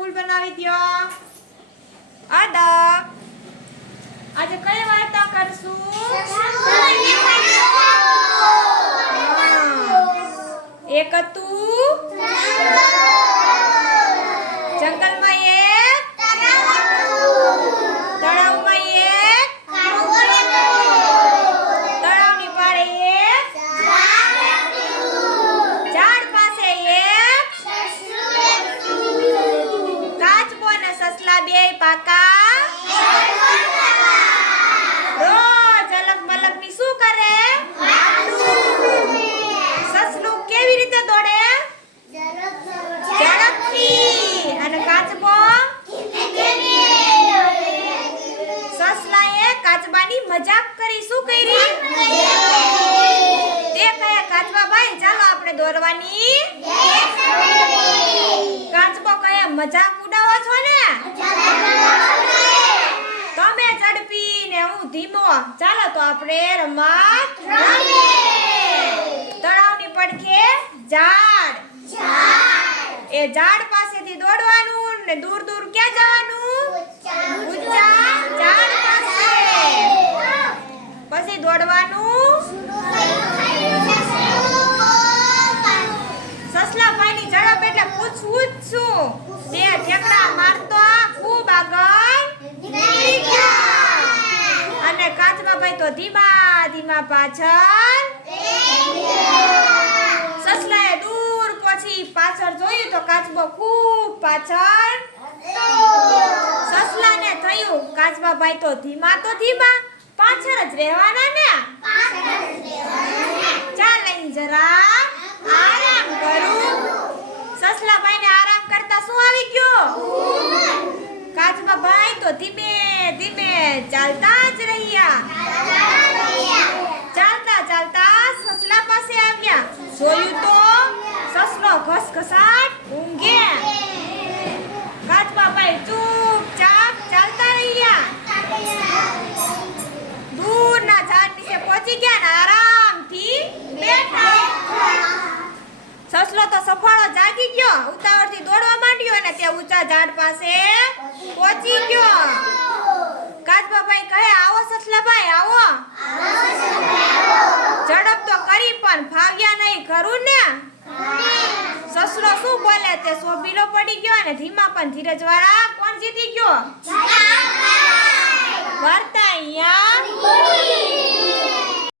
ફૂલ બનાવી દ્યો. આદા આજે કઈ વાર્તા કરશું? એક હતું. જંગલમાં એક તળાવમાં એક તળાવની પાળે એક ઝાડ પાસે એક કાચબો અને સસલા બે પાકા? રોજ અલગ મલગની શું કરે? સસલું કેવી રીતે દોડે? ઝડપથી. અને કાચબો? સસલાએ કાચબાની મજાક કરી શું કરી? તે કયા કાચબા ભાઈ, ચાલો આપણે દોરવાની કાચબો કયા મજાક ઉડાવો છો ને? તમે ઝડપી ને હું ધીમો. ચાલો તો આપણે રમત તળાવની પડખે ઝાડ. એ ઝાડ પાસેથી દોડવાનું ને દૂર દૂર ક્યાં જવાનું ઊંચા ઝાડ પાસે પછી દોડવાનું સસલાભાઈની ઝડપ એટલે પૂછવું જ છું બે ઠેકડા મારતો ખૂબ આગળ નીકળી ગયા અને કાચબાભાઈ તો ધીમા ધીમા પાછળ સસલાએ દૂર પછી પાછળ જોયું તો કાચબો ખૂબ પાછળ સસલાને થયું કાચબાભાઈ તો ધીમા તો ધીમા, પાછળ જ રહેવાના ને? ચાલ અહીં જરા આરામ કરું. સસલાભાઈને આરામ કરતા શું આવી ગયો? કાચબાભાઈ તો ધીમે ધીમે ચાલતા જ રહ્યા. ચાલતા ચાલતા સસલા પાસે આવ્યા. જોયું તો સસલો ઘસઘસાટ ઊંઘે. કાચબાભાઈ ચૂપચાપ ચાલતા રહ્યા. દૂરના ઝાડ નીચે પહોંચી ગયા ને આરામથી બેઠા. તો સફાળો જાગી ગયો. ઉતાવળથી દોડવા માંડ્યો અને તે ઊંચા ઝાડ પાસે પહોંચી ગયો. આવો આવો. ઝડપ તો કરી, પણ ફાવ્યા નહીં ખરું ને? સસરો શું બોલે તે? સોભીલો પડી ગયો અને ધીમા પણ ધીરજ વાળા કોણ જીતી ગયો?